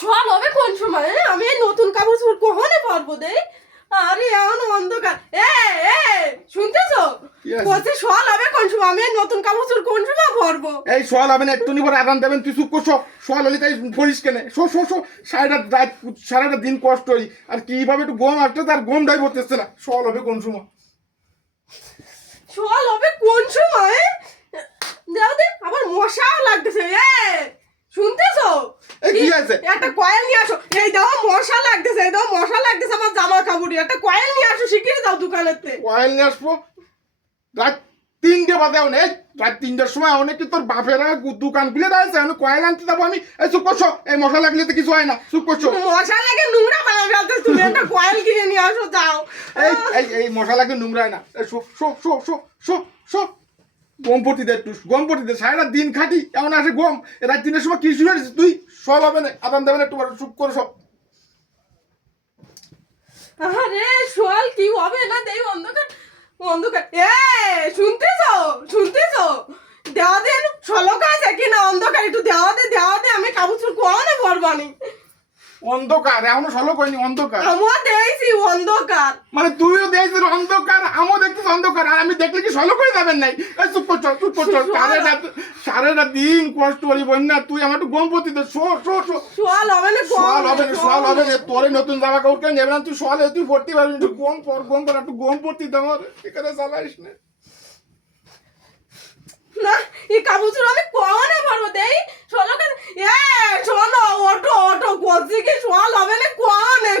সব হবে কোন সময়? আমি এই নতুন কাপড় চোপড় কখনো পরবো দে? আরে এখন অন্ধকার। শুনতেছো? বলছে সল হবে কোন সময়? আমি এই নতুন কাপড় চোপড় কোন সময় পরবো? এই সোয়াল হবে না, একটু নিবার আদান দেবেন, তুই চুপ করছো। সোয়াল হলে তাই পড়িস কেনে? শো সারাটা দিন কষ্ট হই, আর কিভাবে একটু গম আসতে তার গমটাই পড়তেছে না। সোয়াল হবে কোন সময়? সল হবে কোন সময়? দাও দে, আবার মশাও লাগতেছে। শুনতেছো? কি আছে? একটা কয়েল নিয়ে আসো। এই দাও মশা লাগতেছে, এই দাও মশা লাগতেছে আমার জামা কাপড়ে। একটা কয়েল নিয়ে আসো, শিখিয়ে দাও দোকানেতে। কয়েল নিয়ে আসবো রাত 3টে বাজে। অনেক রাত 3টার সময় অনেক কি তোর বাপেরা দোকান খুলে দাঁড়াচ্ছে, আমি কয়েল আনতে যাবো আমি? এই চুপ করছো, এই মশা লাগলে তো কিছু হয় না, চুপ করছো। মশা লাগে নোংরা বানাবে ফেলতে, তুমি একটা কয়েল কিনে নিয়ে আসো যাও। এই মশা লাগলে নোংরা হয় না। শো শো শো শো শো শো গমপতি দে, একটু গমপতি দে। সারা দিন খাটি, এমন আসে গম। রাত 3টার সময় কি শুরু হয়েছে তুই? সব হবে না, আদান দেবেন একটু চুপ করে সব। আরে সোয়াল কি হবে না দেই? অন্ধকার অন্ধকার। শুনতেছো? শুনতেছো? দেওয়া দেন সলক আছে কিনা? অন্ধকার একটু দেওয়া দে, আমি কাপড় চোপড় কোয়ানে পরবানি। অন্ধকার এখনো সলক হয়নি, অন্ধকার। আমিও দেখছি অন্ধকার। মানে তুইও দেখছিস অন্ধকার, আমিও দেখছিস অন্ধকার, আর আমি দেখলে কি সলক হয়ে যাবেন নাই? এই চুপ করছো, চুপ করছো। সারাটা দিন কষ্ট করি বন্যা, তুই আমার একটু গমপতি দে। শো শো শো সোয়াল হবে না, সোয়াল হবে না, সোয়াল হবে না। তোরে নতুন জামা কাপড় কেন নেবে না? তুই সোয়াল তুই ভর্তি পারবি, একটু গম পর, একটু গম পড়তি তো আমার এখানে চালাইস না। না, এই কাপড় চোপড় আমি কোয়ানে পরবো দেই? সলক শোনো, অটো বলছি কি সোয়াল হবে না? কোয়ানে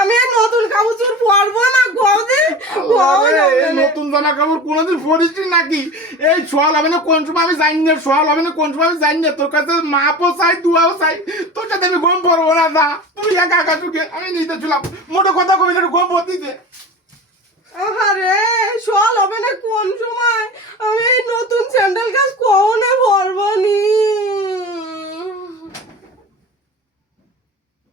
আমি এই নতুন কাপড় চোপড় পরবো না। নতুন জামা কাপড় কোনোদিন পরিস নাকি? এই সোয়াল হবে না কোন সময় আমি জানি না, সোয়াল হবে না কোন সময় আমি জানি না। তোর কাছে মাপও চাই, দুয়াও চাই, তোর সাথে আমি গম পরবো না। দা তুই একা চুকে আমি নিতে ছিলাম, মোটো কথা কবি না, গম পড়তিতে। আরে